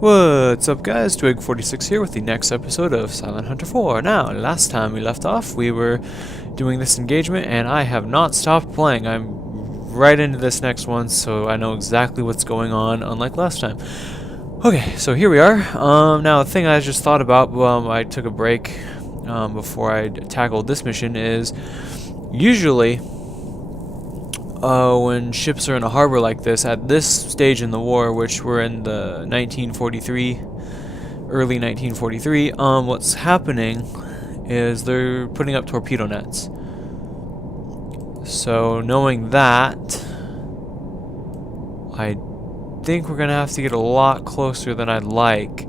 What's up guys, Twig46 here with the next episode of Silent Hunter 4. Now, last time we left off, we were doing this engagement and I have not stopped playing. I'm right into this next one, so I know exactly what's going on, unlike last time. Okay, so here we are. Now the thing I just thought about, I took a break before I tackled this mission is, usually when ships are in a harbor like this, at this stage in the war, which we're in the 1943, early 1943, what's happening is they're putting up torpedo nets. So knowing that, I think we're gonna have to get a lot closer than I'd like.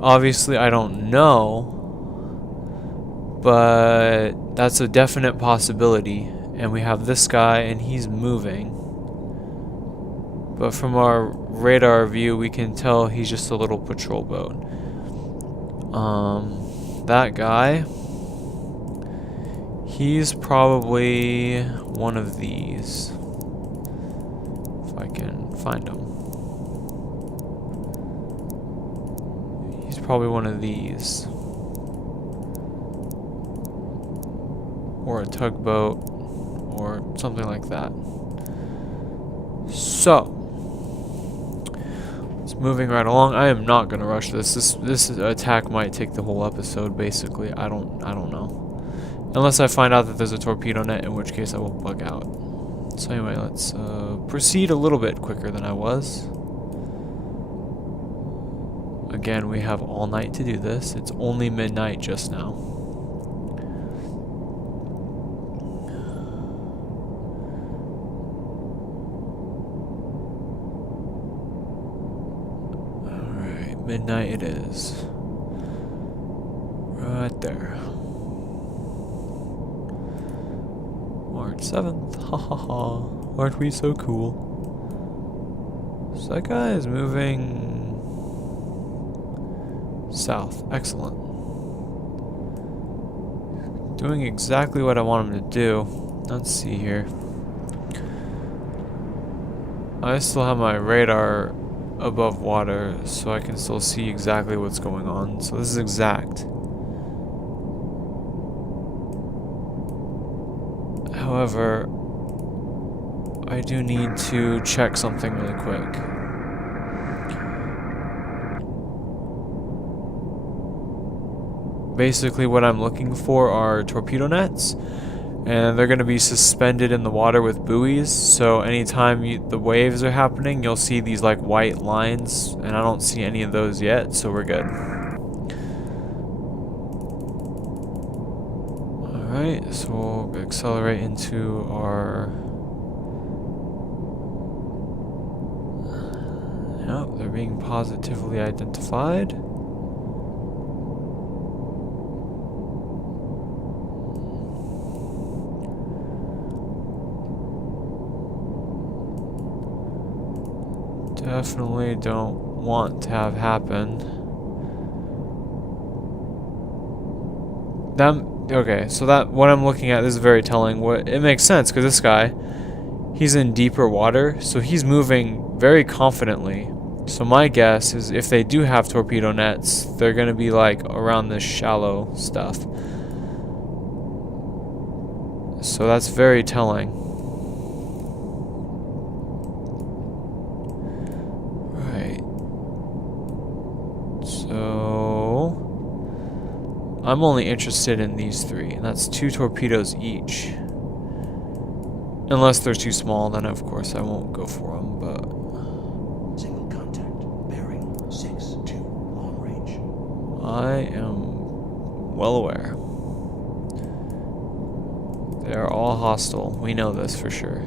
Obviously, I don't know, but that's a definite possibility. And we have this guy, and he's moving. But from our radar view, we can tell he's just a little patrol boat. That guy, he's probably one of these. If I can find him. He's probably one of these. Or a tugboat. Or something like that. So, it's moving right along. I am not gonna rush this. This attack might take the whole episode. Basically, I don't know, unless I find out that there's a torpedo net, in which case I will bug out. So anyway, let's proceed a little bit quicker than I was. Again, we have all night to do this. It's only midnight just now. Midnight it is. Right there. March 7th. Ha ha ha. Aren't we so cool? So that guy is moving south. Excellent. Doing exactly what I want him to do. Let's see here. I still have my radar above water, so I can still see exactly what's going on. So this is exact. However, I do need to check something really quick. Basically what I'm looking for are torpedo nets, and they're going to be suspended in the water with buoys, so anytime the waves are happening, you'll see these like white lines, and I don't see any of those yet, so we're good. Alright, so we'll accelerate into our... Nope, they're being positively identified. Definitely don't want to have happen. Okay, so that what I'm looking at is very telling. It makes sense because this guy, he's in deeper water, so he's moving very confidently. So my guess is if they do have torpedo nets, they're gonna be like around this shallow stuff. So that's very telling. So I'm only interested in these three, and that's 2 torpedoes each. Unless they're too small, then of course I won't go for them, but... Single contact, bearing 6-2, long range. I am well aware. They are all hostile. We know this for sure.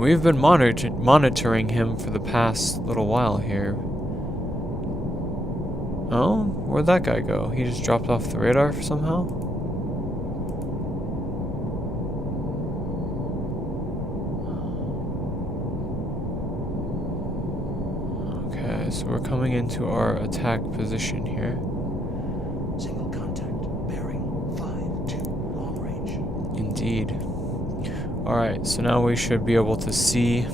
We've been monitoring him for the past little while here. Oh, where'd that guy go? He just dropped off the radar somehow? Okay, so we're coming into our attack position here. Single contact, bearing 5-2, long range. Indeed. Alright, so now we should be able to see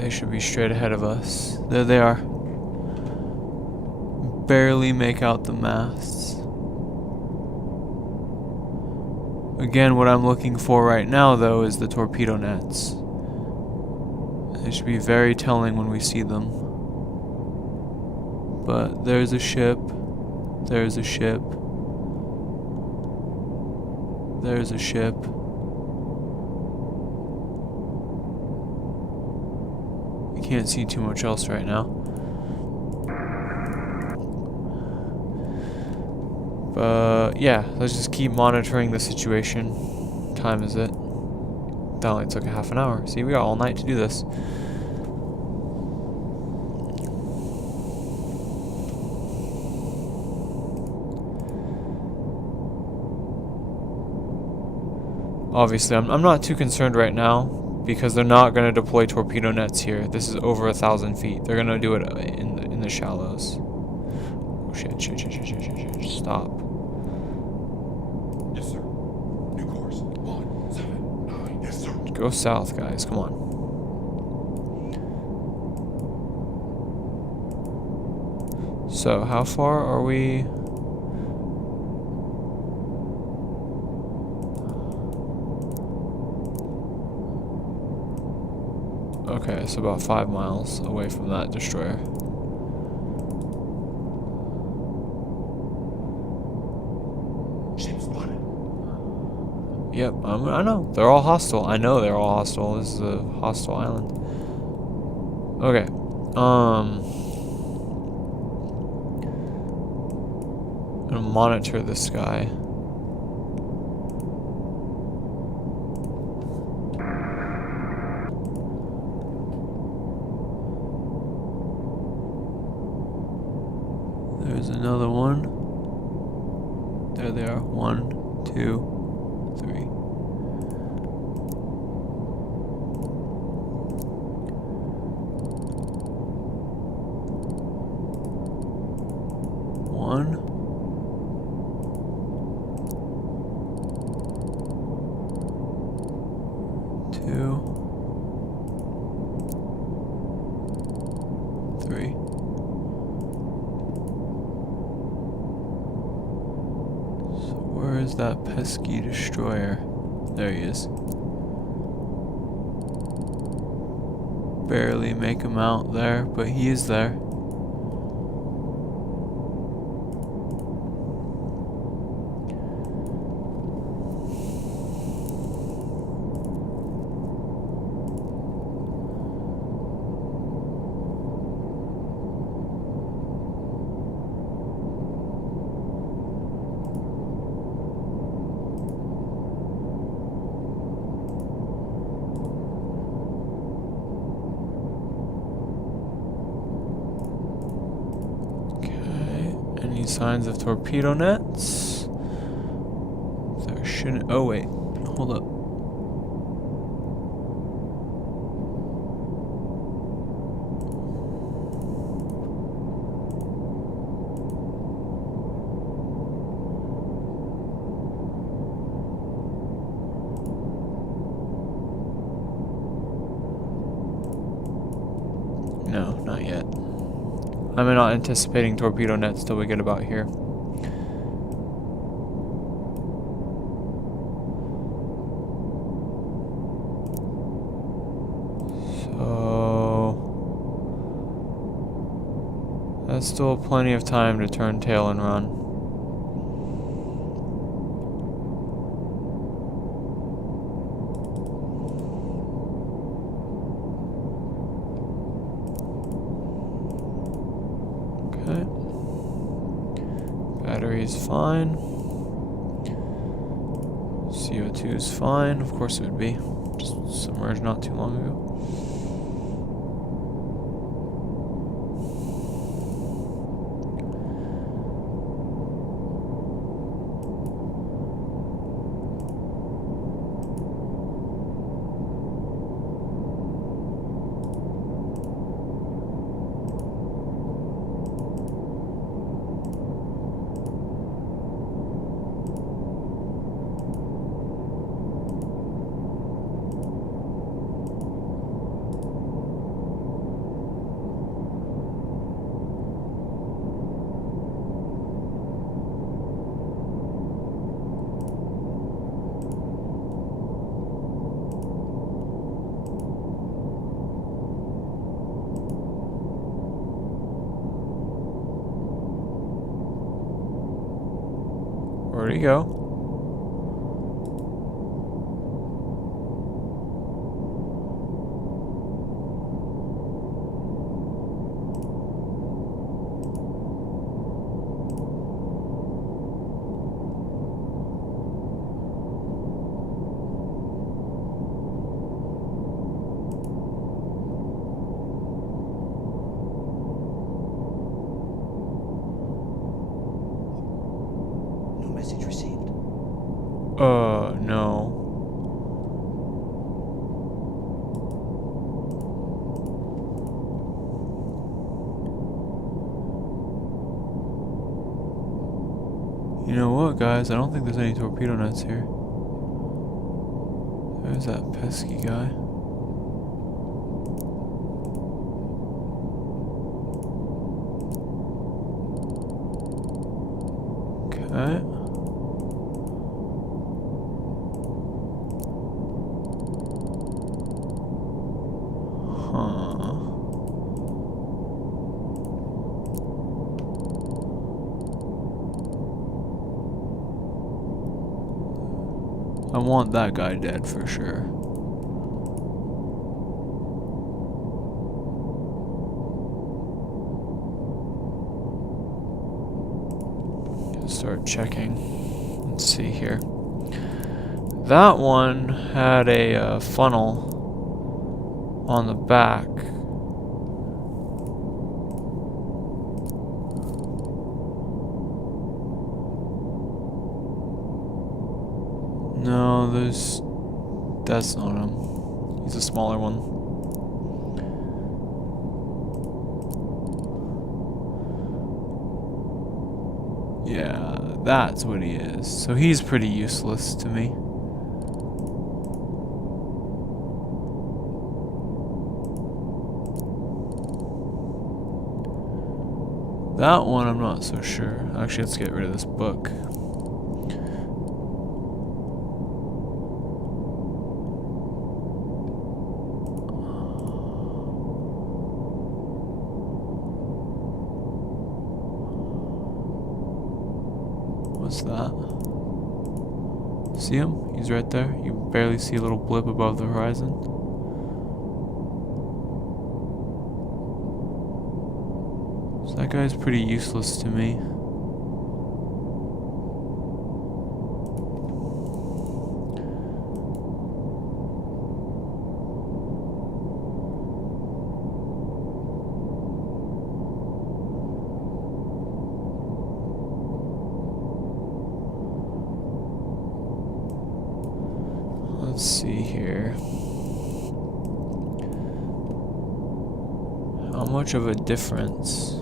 They should be straight ahead of us. There they are. Barely make out the masts. Again, what I'm looking for right now, though, is the torpedo nets. They should be very telling when we see them. But there's a ship. There's a ship. There's a ship. You can't see too much else right now. But yeah, let's just keep monitoring the situation. What time is it? That only took a half an hour. See, we got all night to do this. Obviously, I'm not too concerned right now because they're not going to deploy torpedo nets here. This is over 1,000 feet. They're going to do it in the shallows. Oh shit! Stop. Yes, sir. New course. 179. Yes, sir. Go south, guys. Come on. So, how far are we? Okay, it's about 5 miles away from that destroyer. Ship spotted. Yep, I know. They're all hostile. I know they're all hostile. This is a hostile island. Okay. I'm gonna monitor this guy. There's another one. There they are. 1, 2, 3. One. Two. 3. Where's that pesky destroyer? There he is. Barely make him out there, but he is there. Any signs of torpedo nets? There shouldn't. Oh, wait. Hold up. No, not yet. I'm not anticipating torpedo nets till we get about here. So that's still plenty of time to turn tail and run. Okay. Battery's fine. CO2 is fine. Of course it would be. Just submerged not too long ago. Where'd he go? No message received. No. You know what, guys? I don't think there's any torpedo nets here. There's that pesky guy. Okay. Huh. I want that guy dead for sure. Start checking. Let's see here. That one had a funnel on the back. No, that's not him. He's a smaller one. Yeah, that's what he is. So he's pretty useless to me. That one I'm not so sure. Actually, let's get rid of this book. What's that? See him? He's right there. You can barely see a little blip above the horizon. So that guy's pretty useless to me. Let's see here. How much of a difference?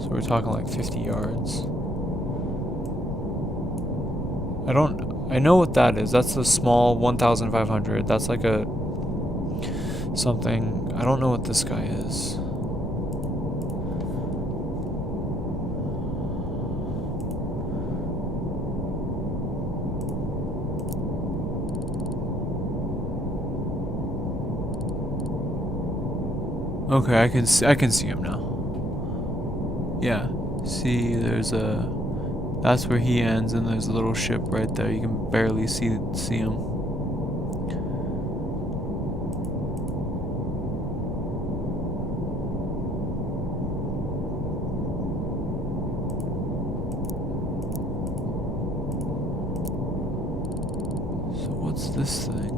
So we're talking like 50 yards. I know what that is. That's a small 1,500. That's like a something. I don't know what this guy is. Okay, I can see him now. Yeah, see, that's where he ends, and there's a little ship right there. You can barely see him. So what's this thing?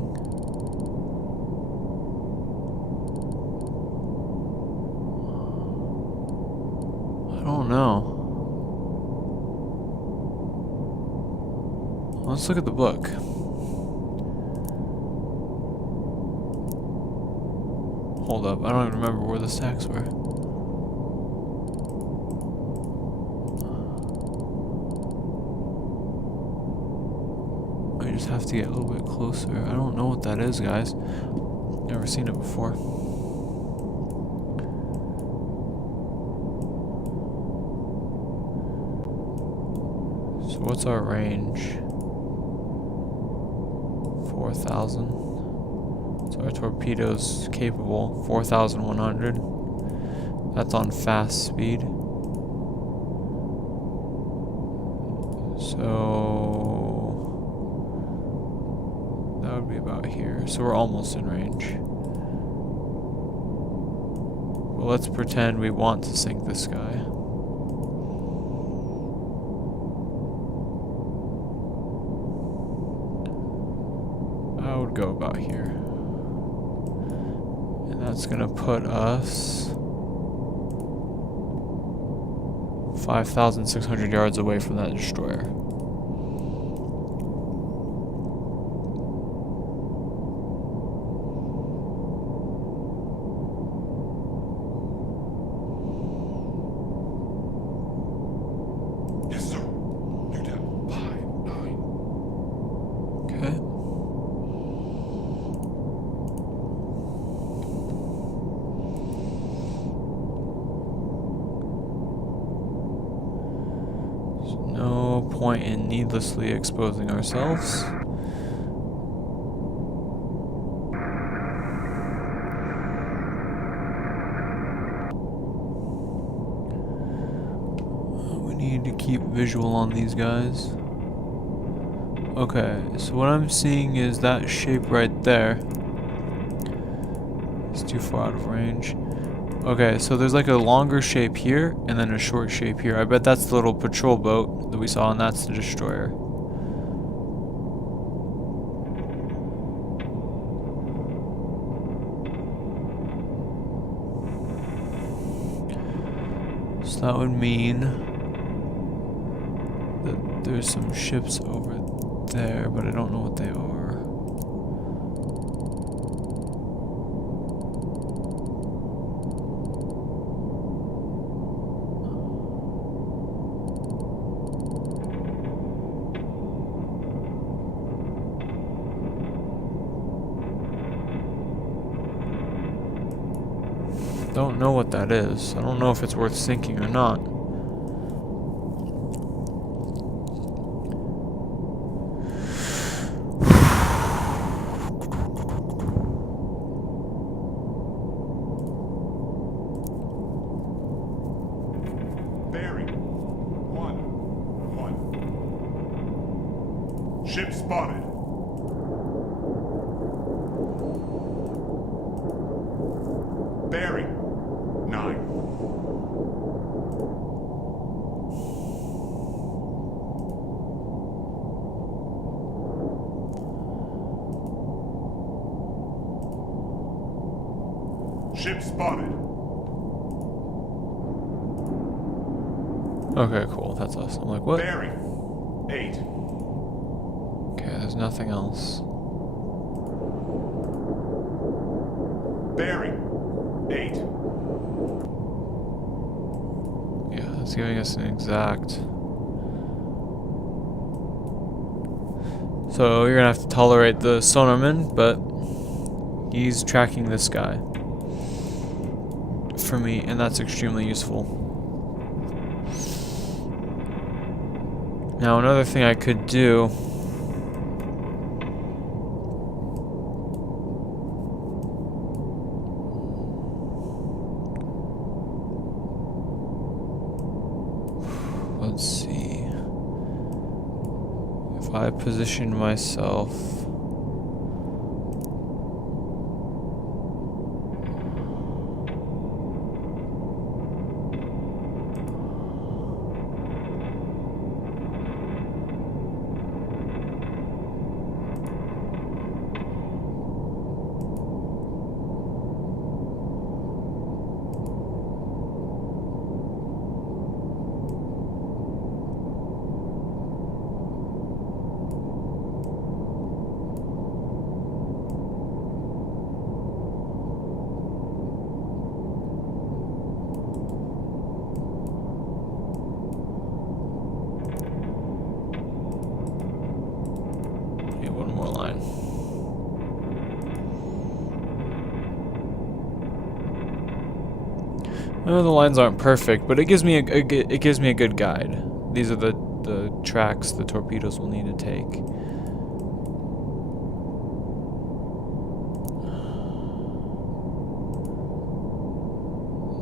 I don't know. Let's look at the book. Hold up, I don't even remember where the stacks were. I just have to get a little bit closer. I don't know what that is, guys. Never seen it before. So what's our range? 4,000. So our torpedo's capable. 4,100. That's on fast speed. So that would be about here. So we're almost in range. Well, let's pretend we want to sink this guy. I would go about here. And that's gonna put us 5,600 yards away from that destroyer. Yes, sir. New depth 5-9. Okay. No point in needlessly exposing ourselves. We need to keep visual on these guys. Okay, so what I'm seeing is that shape right there. It's too far out of range. Okay, so there's like a longer shape here, and then a short shape here. I bet that's the little patrol boat that we saw, and that's the destroyer. So that would mean that there's some ships over there, but I don't know what they are. Don't know what that is. I don't know if it's worth sinking or not. Bearing 1-1. Ship spotted. Bearing 9. Ship spotted. Okay, cool. That's us. I'm like, what? Bearing 8. Okay, there's nothing else. Bearing 8. Yeah, that's giving us an exact. So you're gonna have to tolerate the sonarman, but he's tracking this guy for me, and that's extremely useful. Now another thing I could do. Let's see. If I position myself. One more line. The lines aren't perfect, but it gives me a good guide. These are the tracks the torpedoes will need to take.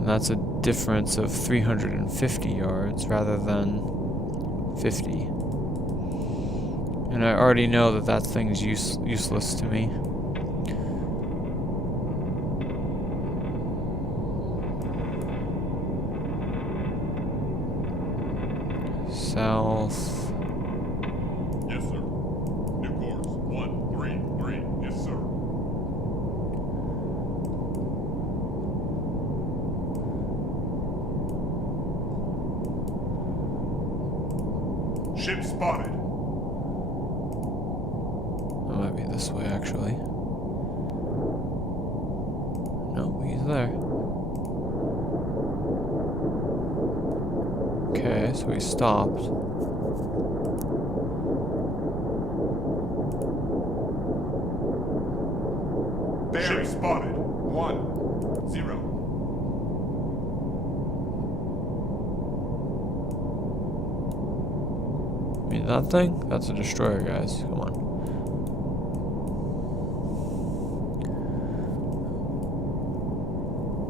And that's a difference of 350 yards rather than 50. And I already know that that thing's useless to me. South. Yes, sir. New course. 133. Yes, sir. Ship spotted. It might be this way, actually. No, he's there. Okay, so he stopped. Ship spotted. 1 0. I mean, that thing? That's a destroyer, guys. Come on.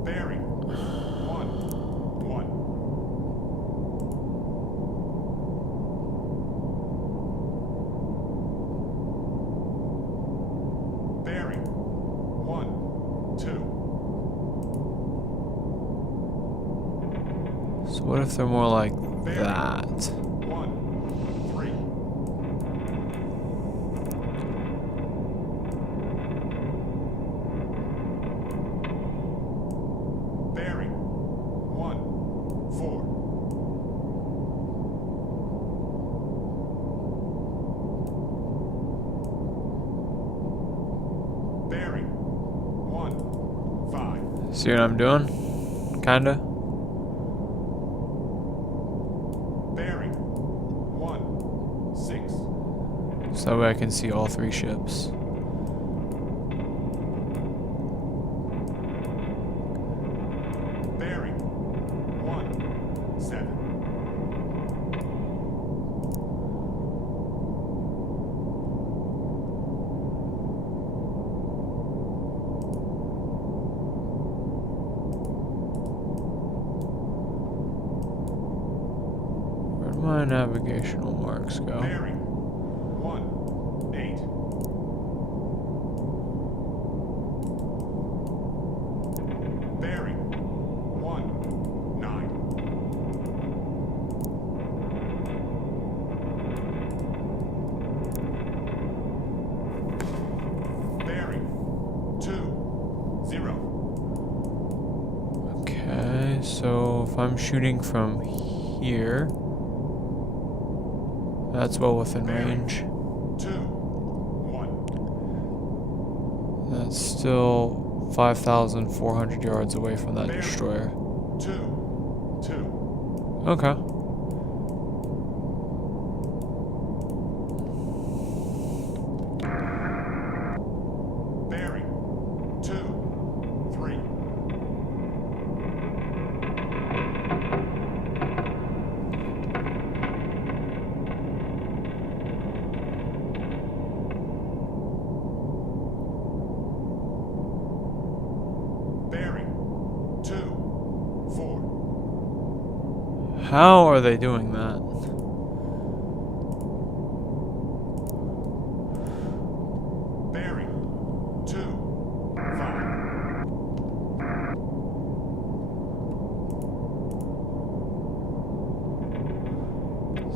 Bearing. 1 1. Bearing. 1 2. So what if they're more like Bearing. that? 1 3. Bearing. 1 4. Bearing. 1 5. See what I'm doing? Kinda? Bearing. 1 6. So that way I can see all three ships. Bearing. 1 7. Where'd my navigational marks go? Bearing. 1 8. Bearing. 1 9. Bearing. 2 0. Okay, so if I'm shooting from here, that's well within range. 2 1. That's still 5,400 yards away from that destroyer. 2 2. Okay. Bearing. 2 3. Bearing. 2 4. How are they doing that? Bearing. 2 5.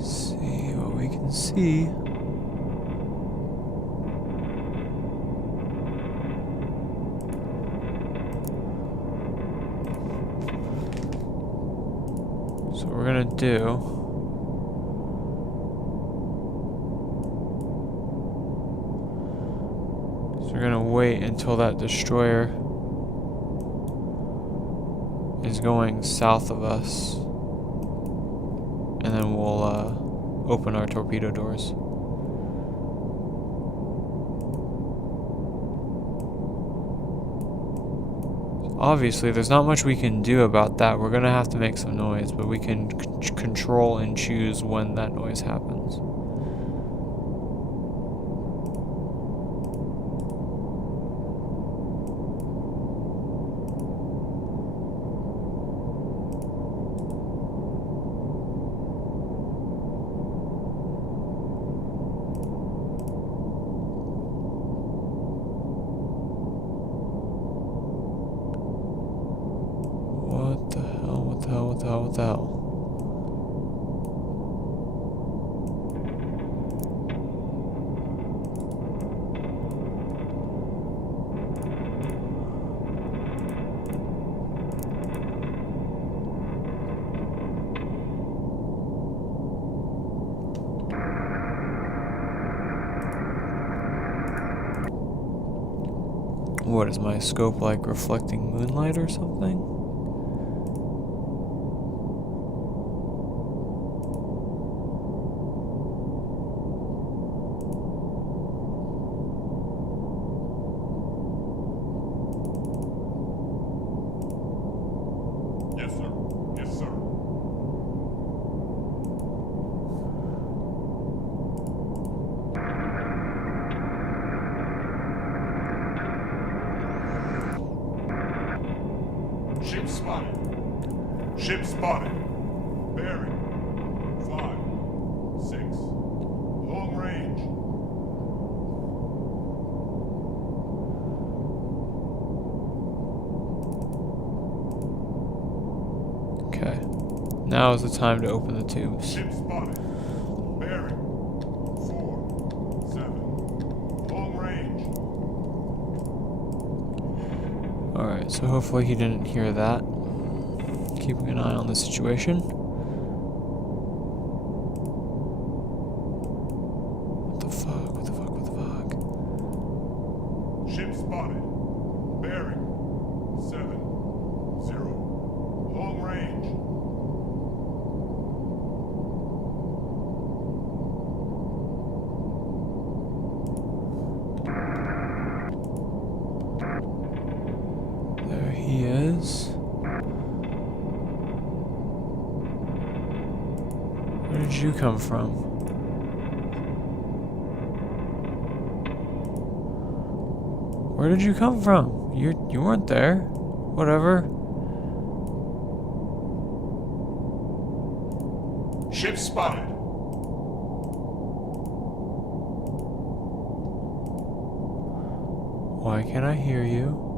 See what we can see. So what we're gonna do. So we're gonna wait until that destroyer is going south of us. And then we'll open our torpedo doors. Obviously, there's not much we can do about that. We're gonna have to make some noise, but we can control and choose when that noise happens. What is my scope like, reflecting moonlight or something? Yes, sir. Yes, sir. Ship spotted. Ship spotted. Bearing. 5, 6. Long range. Okay. Now is the time to open the tubes. Ship spotted. Bearing. 4, 7. Long range. Alright, so hopefully he didn't hear that. Keeping an eye on the situation. What the fuck? What the fuck? What the fuck? Ship spotted. Bearing. 7, 0. Long range. There he is. Where did you come from? Where did you come from? You weren't there. Whatever. Ship spotted. Why can't I hear you?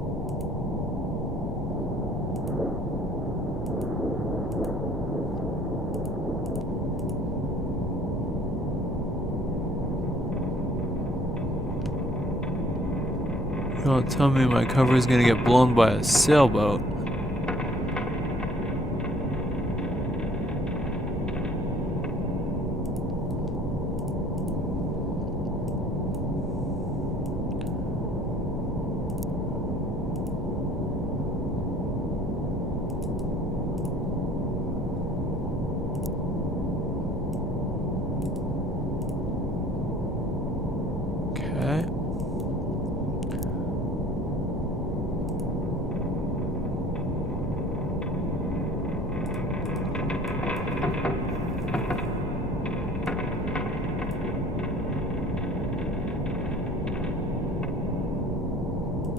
Don't tell me my cover is gonna get blown by a sailboat. Okay.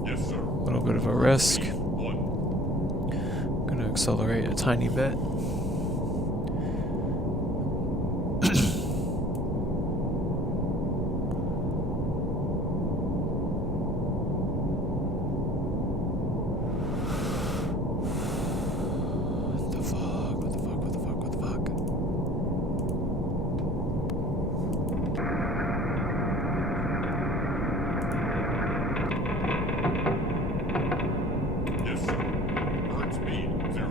Yes, sir. A little bit of a risk. 1. Gonna accelerate a tiny bit. What the fuck? What the fuck? What the fuck? What the fuck? Yes, sir. Current speed 0.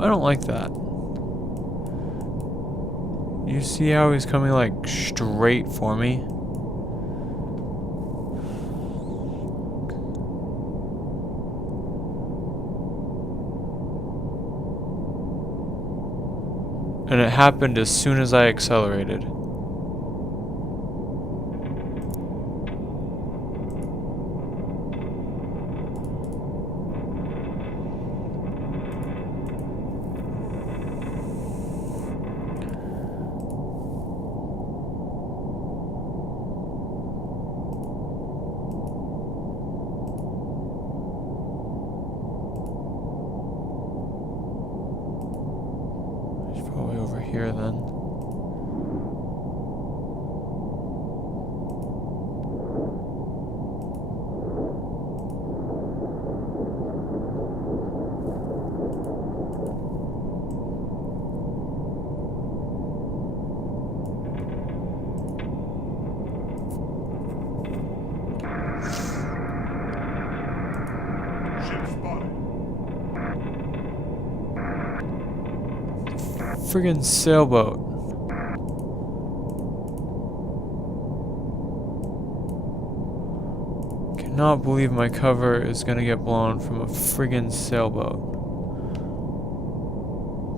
I don't like that. You see how he's coming like straight for me? And it happened as soon as I accelerated. He's probably over here then. friggin' sailboat. Cannot believe my cover is gonna get blown from a friggin' sailboat.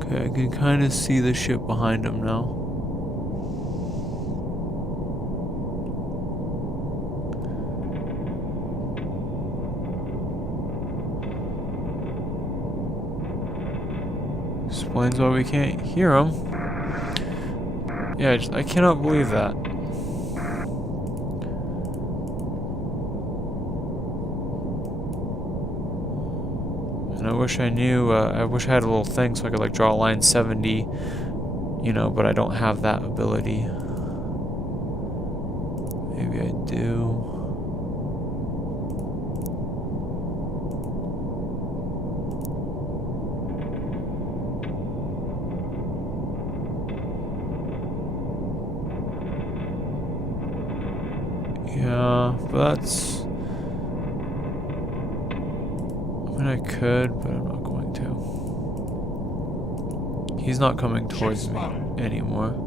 Okay, I can kind of see the ship behind him now. Explains why we can't hear him. Yeah, I cannot believe that. And I wish I knew, I wish I had a little thing so I could like draw a line 70, you know, but I don't have that ability. Maybe I do. Yeah, but that's... I mean, I could, but I'm not going to. He's not coming towards me anymore.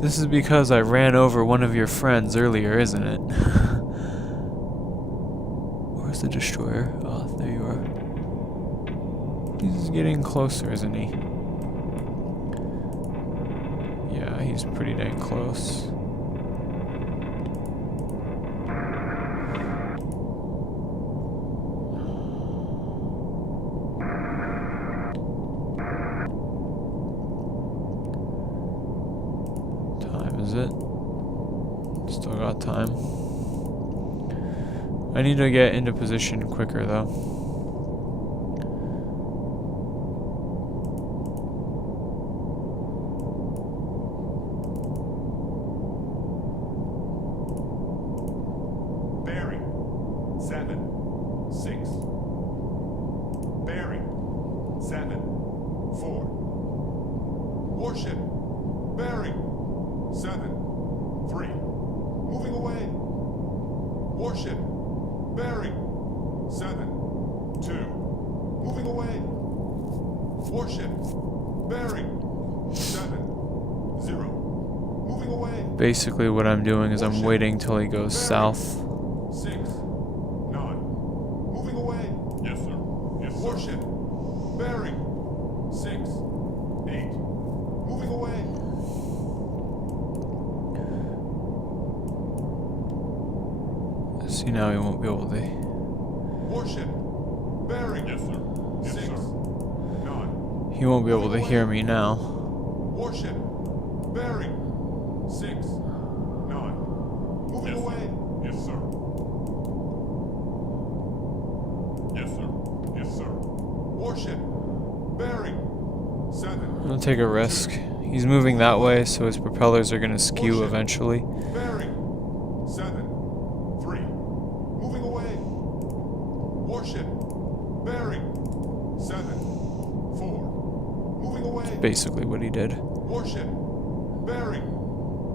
This is because I ran over one of your friends earlier, isn't it? Where's the destroyer? Oh, there you are. He's getting closer, isn't he? Yeah, he's pretty dang close. Time is it? Still got time. I need to get into position quicker though. Bearing 7 6. Bearing 7 4. Warship bearing 7 3. Moving away. Warship bearing 7 2. Moving away. Warship bearing 7 0. Moving away. Basically what I'm doing is I'm waiting till he goes south. 6 9. Moving away. Yes, sir. Yes, sir. Warship bearing 6 8. Moving away. See, now he won't be able to. Warship bearing. Yes, sir. Yes, 6 9. He won't be able to hear me now. Warship bearing 6 9. Moving away. Yes, sir. Yes, sir. Yes, sir. Warship bearing 7. I'm gonna take a risk. He's moving that way, so his propellers are gonna skew Warship eventually. bearing 7 3. Moving away. Warship bearing 7 4. Moving away. Basically what he did. Warship bearing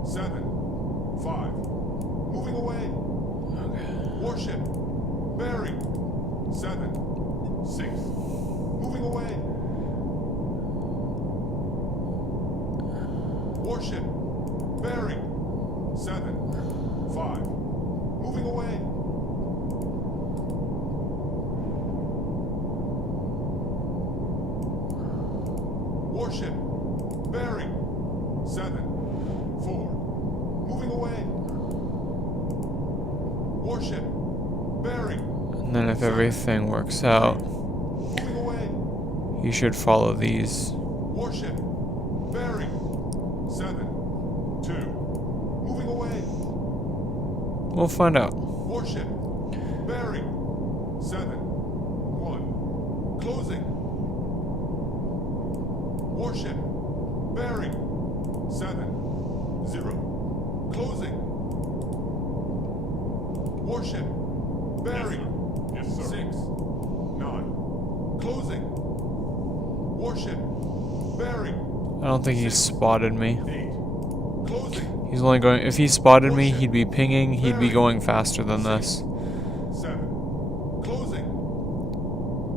7 5. Moving away. Okay. Warship bearing 7 6. Moving away. Warship bearing 7 5. Moving away. Warship bearing 7 4. Moving away. Warship bearing. And then if everything works out, Moving away. he should follow these. Warship bearing 7 2. Moving away. We'll find out. Warship bearing 7 1. Closing. Warship bearing 7 0. Closing. Warship bearing 6 9. Closing. Warship bearing I don't think he's spotted me. 8. Closing. He's only going. If he spotted me, he'd be pinging. He'd be going faster than this. 7. Closing.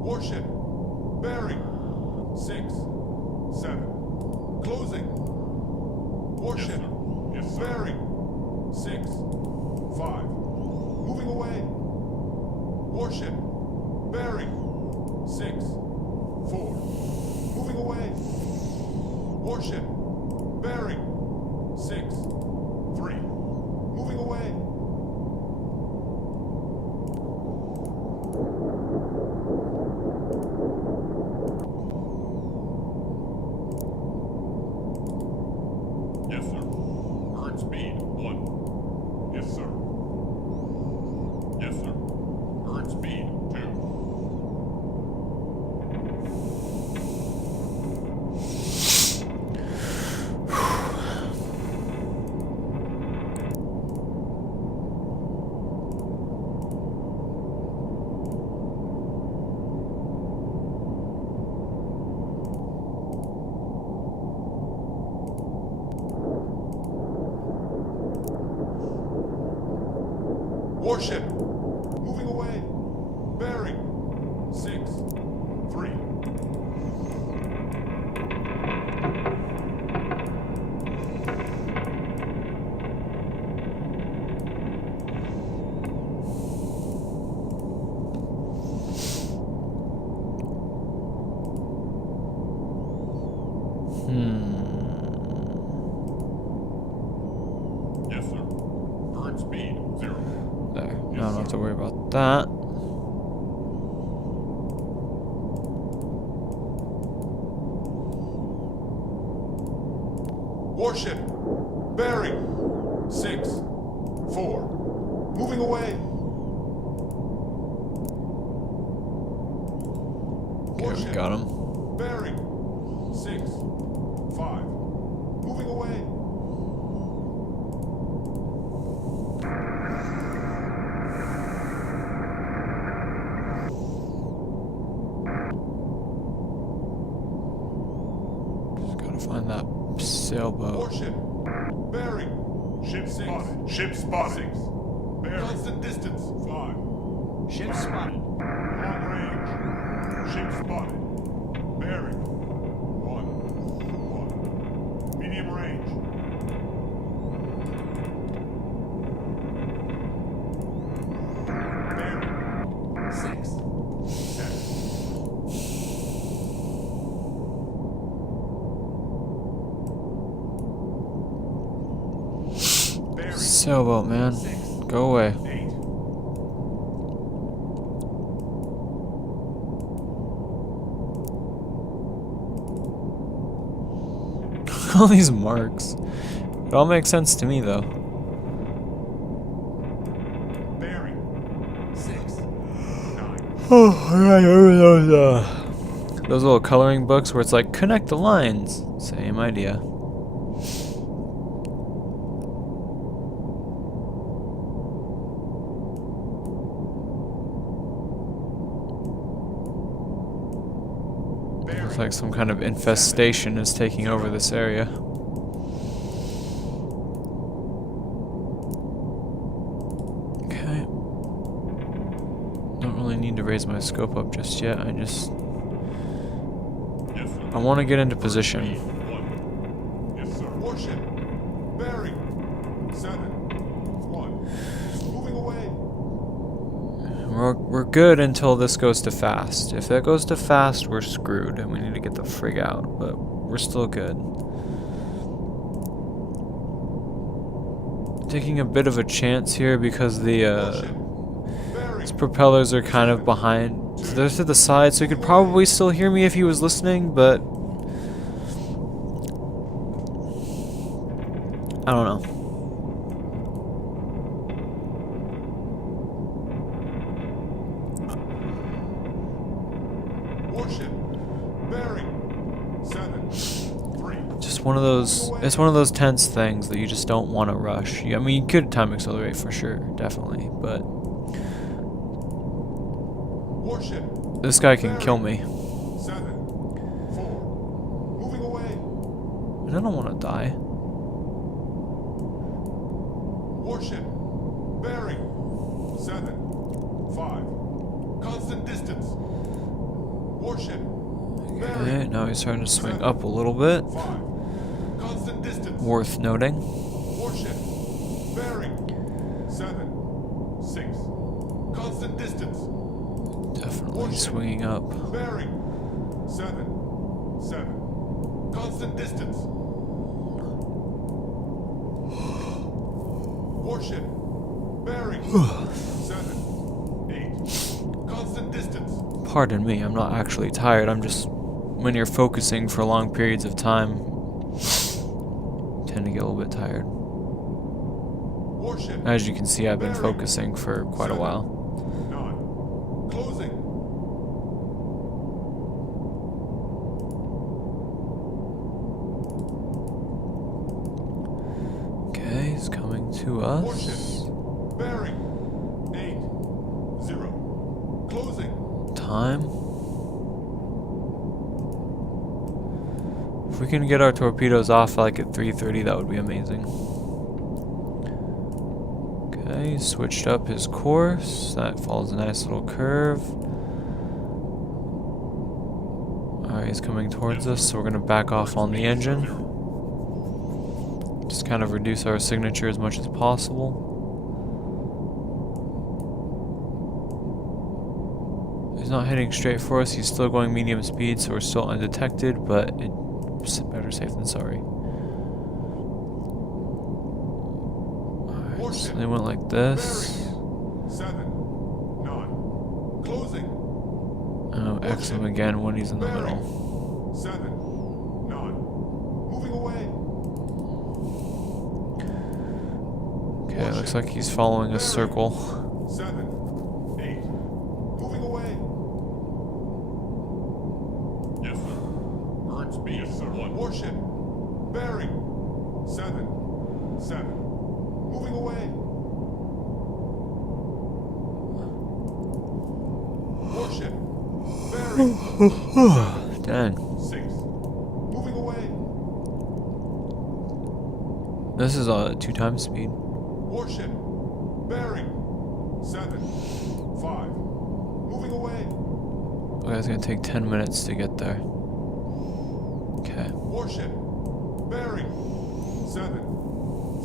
Warship. Bearing. 6. 7. Closing. Warship. Yes, sir. Bearing. 6. 5. Moving away. Warship. Bearing. 6. 4. Moving away. Warship. Bearing. 6. 3. Moving away. Yes, sir. Current speed 1. Yes, sir. Yes, sir. Current speed 2. Warship. Moving away. Bearing. 6. 3. Yes, sir. Current speed 0. There. Now I don't have to worry about that. Warship. Bearing. 6. 4. Moving away. Okay, we got him. Bearing. 6. 5. Moving away. Just gotta find that sailboat. Warship. Bearing. Ship spotted. Ship spotted. 6. Bearing. Constant distance. 5. Ship spotted. Long range. Ship spotted. Bearing. 1. 1. Medium range. Bearing. 6. 7. Bearing. Sailboat, man. 6. Go away. 8. All these marks. It all makes sense to me, though. Bearing. 6. 9. Those little coloring books where it's like, connect the lines. Same idea. Looks like some kind of infestation is taking over this area. Okay. Don't really need to raise my scope up just yet. I want to get into position. 1. Yes, sir. Warship. Bearing. 7. 1. Moving away. We're good until this goes to fast. If that goes to fast, we're screwed and we need to get the frig out, but we're still good. Taking a bit of a chance here because the his propellers are kind of behind. So they're to the side, so he could probably still hear me if he was listening, but I don't know. Warship. Bearing. 7. 3. Just one of those. It's one of those tense things that you just don't want to rush. I mean, you could time accelerate for sure, definitely, but Warship. this guy can kill me, 7. 4. Moving away. and I don't want to die. Warship. Bearing. 7. 5. Constant distance. Warship. Okay, Bearing. now he's starting to swing up a little bit. 5. Constant distance. Worth noting. Warship. Bearing. 7. 6. Constant distance. Definitely Warship. swinging up. Bearing. 7. 7. Constant distance. Warship. Bearing. 7. 8. Constant distance. Pardon me, I'm not actually tired. I'm just, when you're focusing for long periods of time, you tend to get a little bit tired. Warship. As you can see, I've been Bearing. focusing for quite a 7. while. 9. Closing. Okay, he's coming to us. Warship. Bearing. 8. 0. Closing. Time. If we can get our torpedoes off like at 3:30, that would be amazing. Okay, he's switched up his course. That follows a nice little curve. Alright, he's coming towards us, so we're going to back off on the engine. Just kind of reduce our signature as much as possible. He's not heading straight for us, he's still going medium speed, so we're still undetected, but it's better safe than sorry. Alright, so they went like this. 7. 9. Closing. And I'll X him again when he's in the Bearing. middle. 7. 9. Moving away. Okay, looks like he's following a circle. 7. 8. Moving away. Yes, sir. Current speed is 1. Warship. Bearing. 7. 7. Moving away. Warship. Bearing. Dang. 6. Moving away. This is a 2 times speed. Warship. Bearing. 7. 5. Moving away. Okay, it's gonna take 10 minutes to get there. Okay. Warship. Bearing. 7.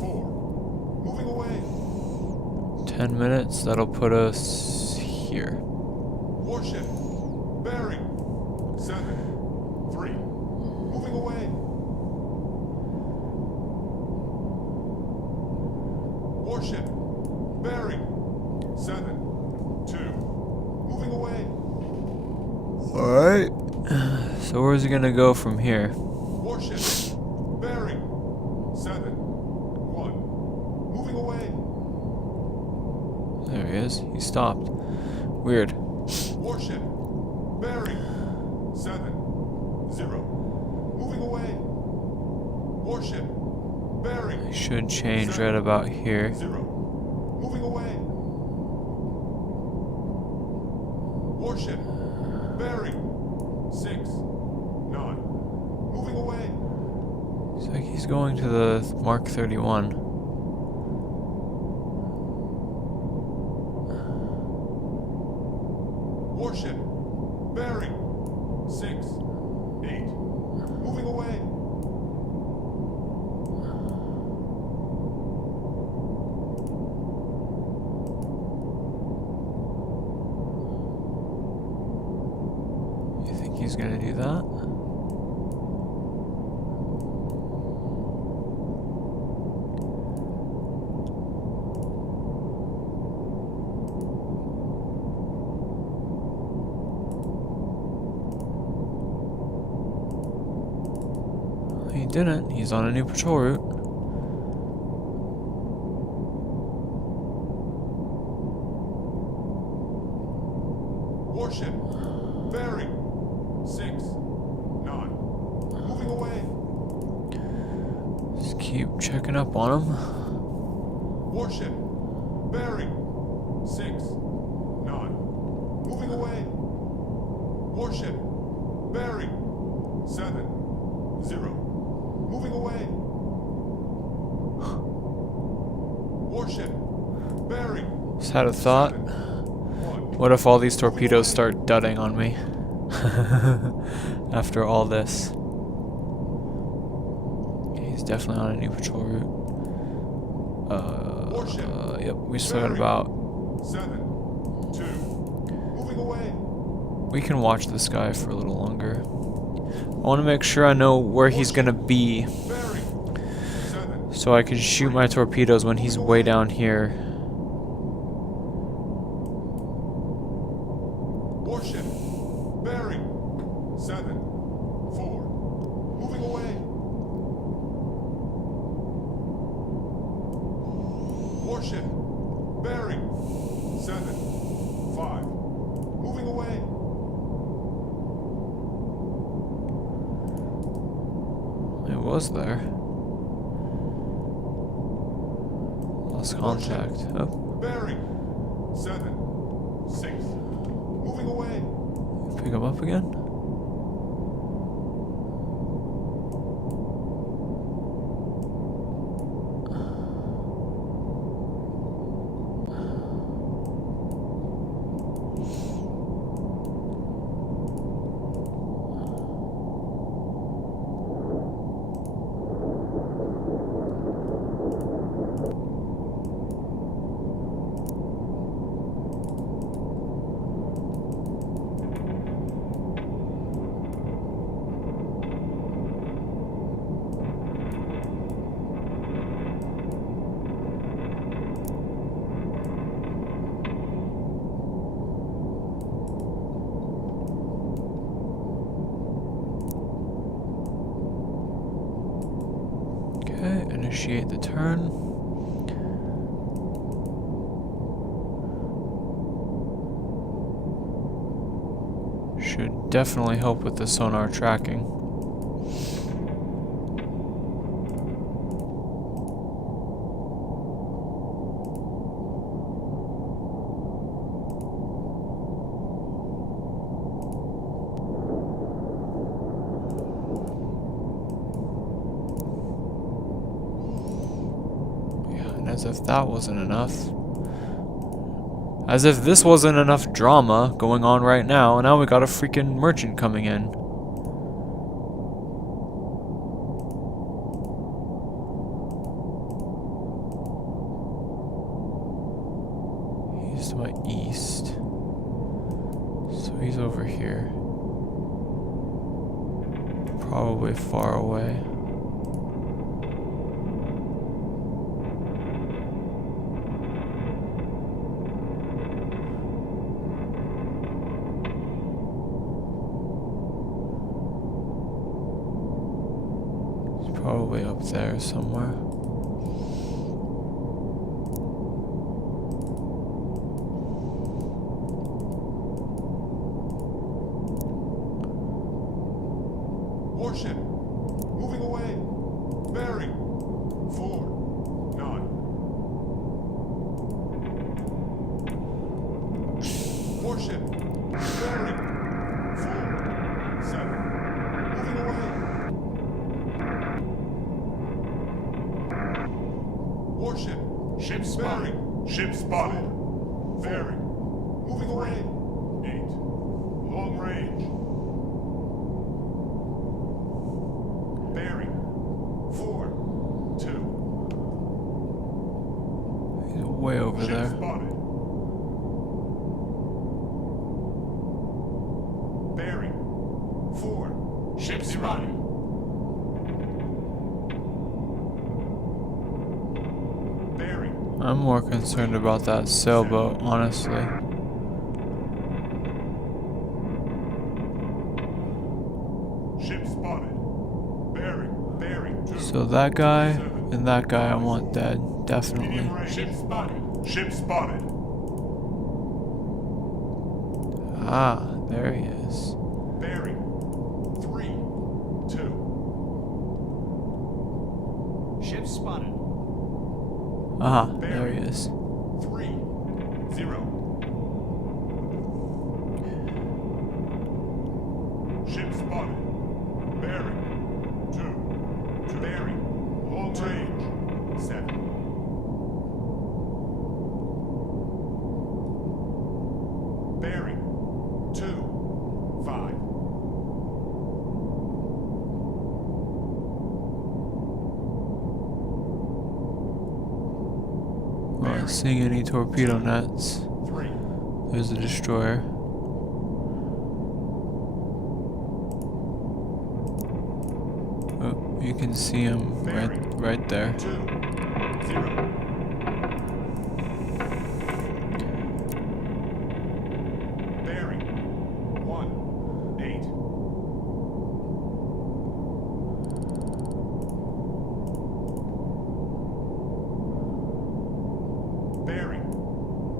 4. Moving away. 10 minutes, that'll put us here. Warship. Bearing. 7. 3. Moving away. Warship. Bearing. 7. 2. Moving away. Alright. So where's he gonna go from here? Warship. Bearing. 7. 1. Moving away. There he is. He stopped. Weird. Warship. Bearing. 7. 0. Moving away. Warship. Bearing. He should change right about here. 0. Moving away. Warship. Bearing. 6. 9. Moving away. Looks like he's going to the Mark 31. Warship. Bearing. 6. 8. Moving away. You think he's gonna do that? He didn't. He's on a new patrol route. Warship. Bearing. 6. 9. Moving away. Just keep checking up on him. Warship. Bearing. 6. 9. Moving away. Warship. Bearing. 7. 0. Moving away. Warship. Just had a thought. What if all these torpedoes start dudding on me? After all this. He's definitely on a new patrol route. Yep, we still got about... 7, 2, moving away. We can watch this guy for a little longer. I want to make sure I know where he's gonna be, Bearing. 7, so I can shoot my torpedoes when he's way down here. warship. Bearing. 7, 4, moving away. Warship. Bearing. 7, 5, moving away. It was there. Lost contact. Oh, Bearing. 7, 6, moving away. pick him up again? Okay, initiate the turn. Should definitely help with the sonar tracking. As if that wasn't enough. As if this wasn't enough drama going on right now, and now we got a freaking merchant coming in. He's to my east. So he's over here. Probably far away. Probably up there somewhere. Warship. Moving away. Bearing. 4, 9. Warship. Bearing. 4, 7. Moving away. Warship. Ship spotted. Ship spotted. Bearing. Moving away. 8. Long range. Bearing. 4, 2. He's way over Ship there. spotted. Bearing. 4. Ship spotted. Bearing. I'm more concerned about that sailboat, honestly. Ship spotted. Bearing. Bearing. 2. So that guy and that guy I want dead, definitely. Ship spotted. Ship spotted. Ah, there he is. Bearing. 3, 2. Ship spotted. Ah, there he is. 3, 0. Ship spotted. Bearing. 2. Bearing. Long range. 7. seeing any torpedo nets. 3. There's a destroyer. Oh, you can see him right there. 2. 0. Bearing 1. 8. Bearing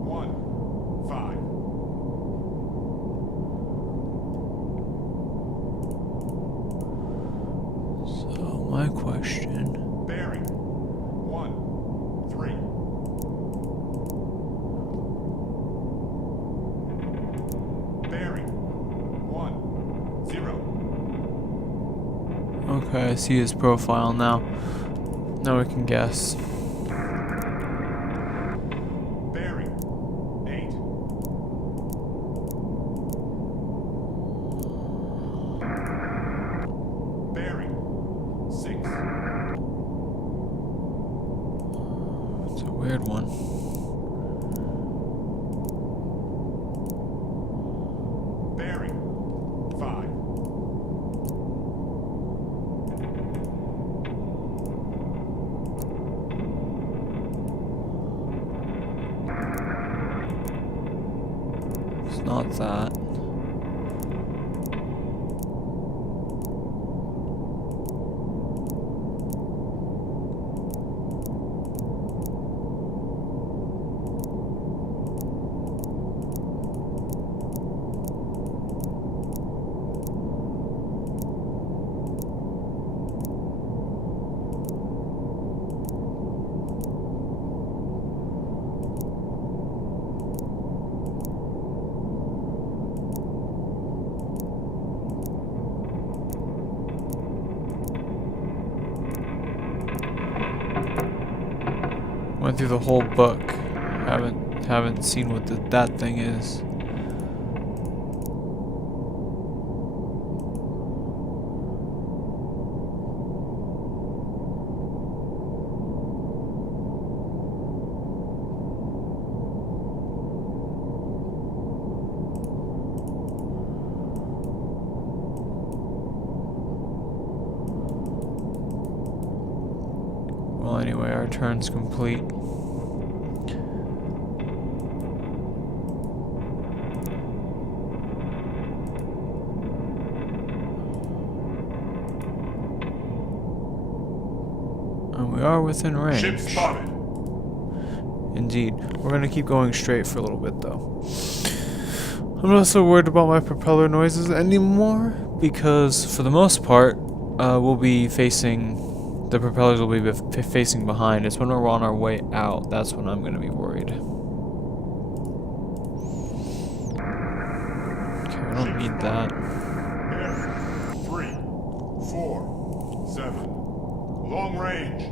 1. 5. So my question. Bearing 1. 3. Bearing 1. 0. Okay, I see his profile now. Now we can guess. Bearing 8. Bearing 6. It's a weird one. Bearing 5. It's not that. Went through the whole book. Haven't seen what that thing is. Well, anyway, our turn's complete. And we are within range. Ship spotted. Indeed. We're gonna keep going straight for a little bit though. I'm not so worried about my propeller noises anymore because for the most part, we'll be facing, the propellers will be facing behind. It's when we're on our way out, that's when I'm gonna be worried. Okay, we don't need that. Bearing 3. 4. 7. Long range.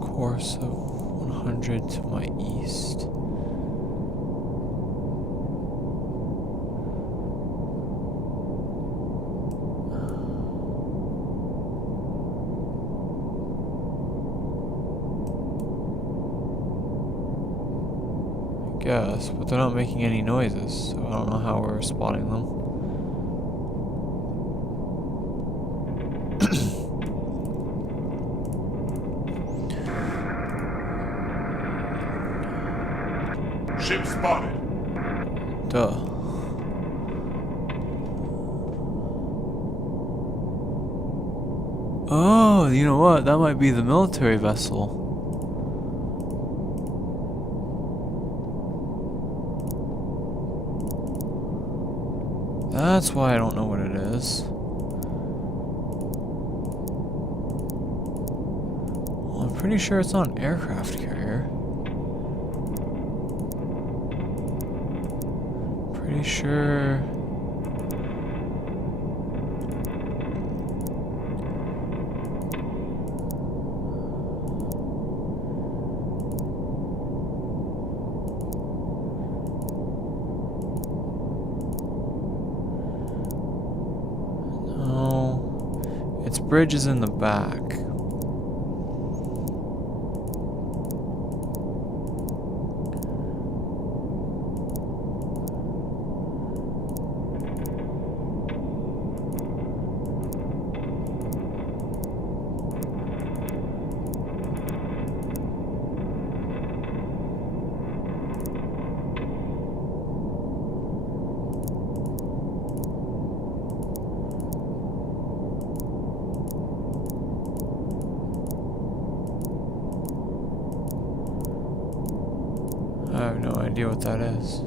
Course of 100 to my east. Guess, but they're not making any noises, so I don't know how we're spotting them. Ship spotted. Duh. Oh, you know what? That might be the military vessel. That's why I don't know what it is. Well, I'm pretty sure it's not an aircraft carrier. Pretty sure. bridge is in the back. I have no idea what that is.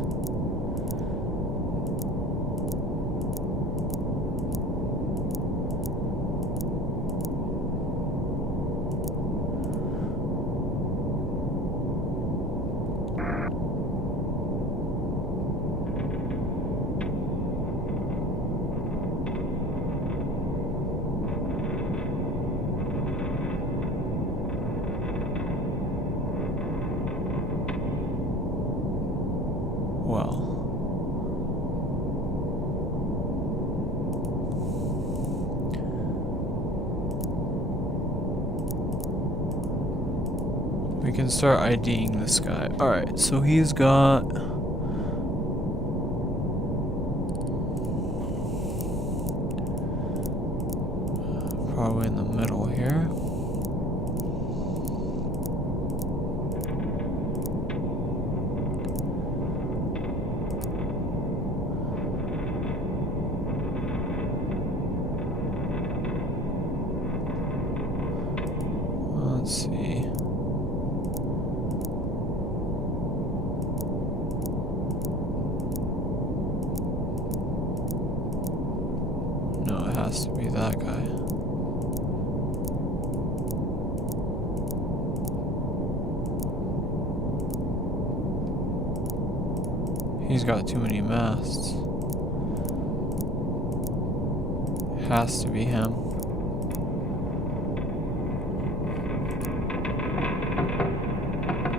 Well. We can start IDing this guy. Alright, so he's got... probably in the middle here. Let's see. No, it has to be that guy. He's got too many masts. Has to be him.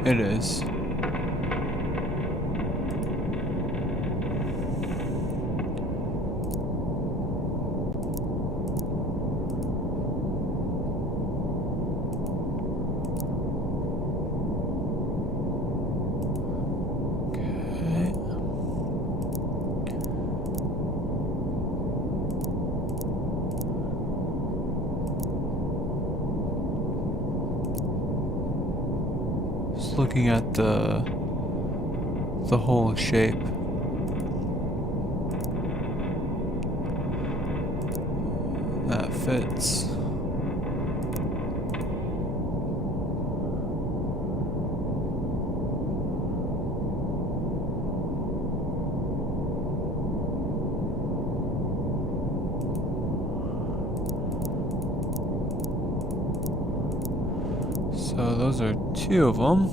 It is. Okay. Just looking at the whole shape. That fits. So those are two of them.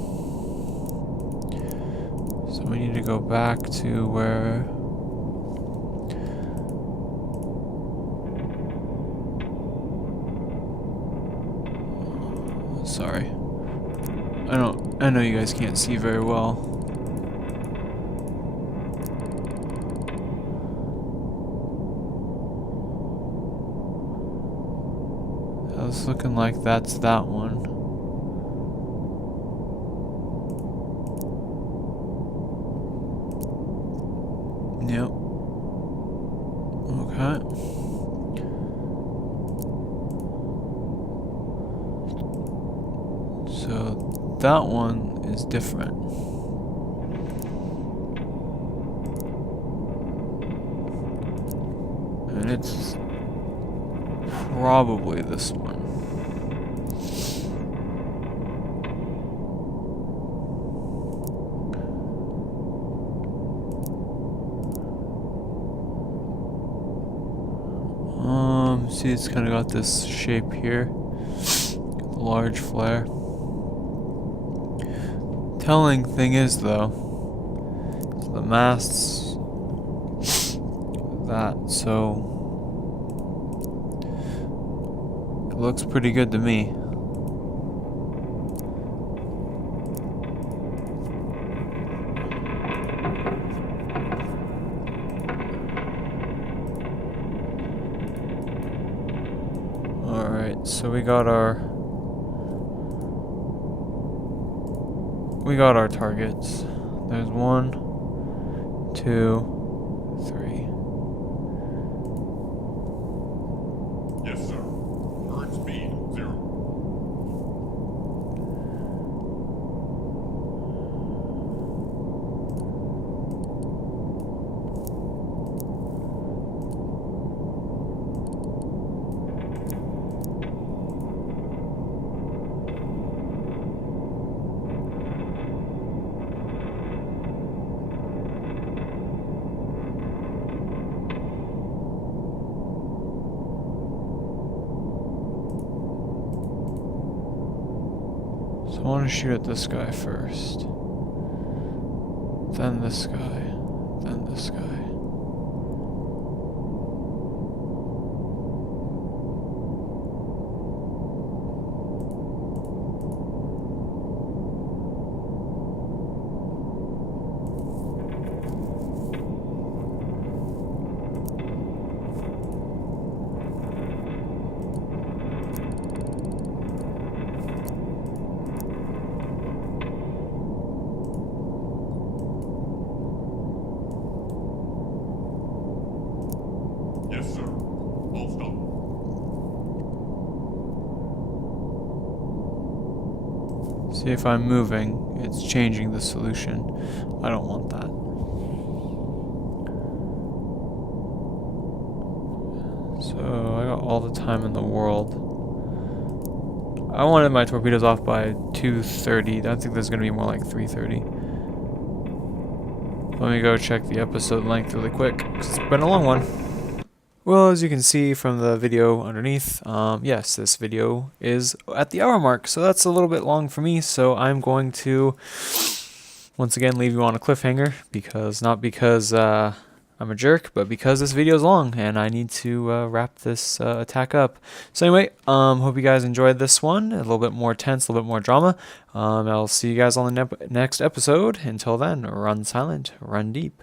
So we need to go back to where... Sorry. I know you guys can't see very well. It's looking like that's that one. Yep. Okay. So that one is different. And it's probably this one. See, it's kind of got this shape here, large flare. Telling thing is though, the masts, that, so it looks pretty good to me. So we got our targets. There's 1, 2, 3. Yes, sir. Current speed 0. So I want to shoot at this guy first. Then this guy. Then this guy. Yes, sir. All stop. See, if I'm moving, it's changing the solution. I don't want that. So I got all the time in the world. I wanted my torpedoes off by 2:30. I think there's gonna be more like 3:30. Let me go check the episode length really quick, 'cause it's been a long one. Well, as you can see from the video underneath, yes, this video is at the hour mark, so that's a little bit long for me, so I'm going to once again leave you on a cliffhanger, not because I'm a jerk, but because this video is long and I need to wrap this attack up. So anyway, hope you guys enjoyed this one, a little bit more tense, a little bit more drama. I'll see you guys on the next episode. Until then, run silent, run deep.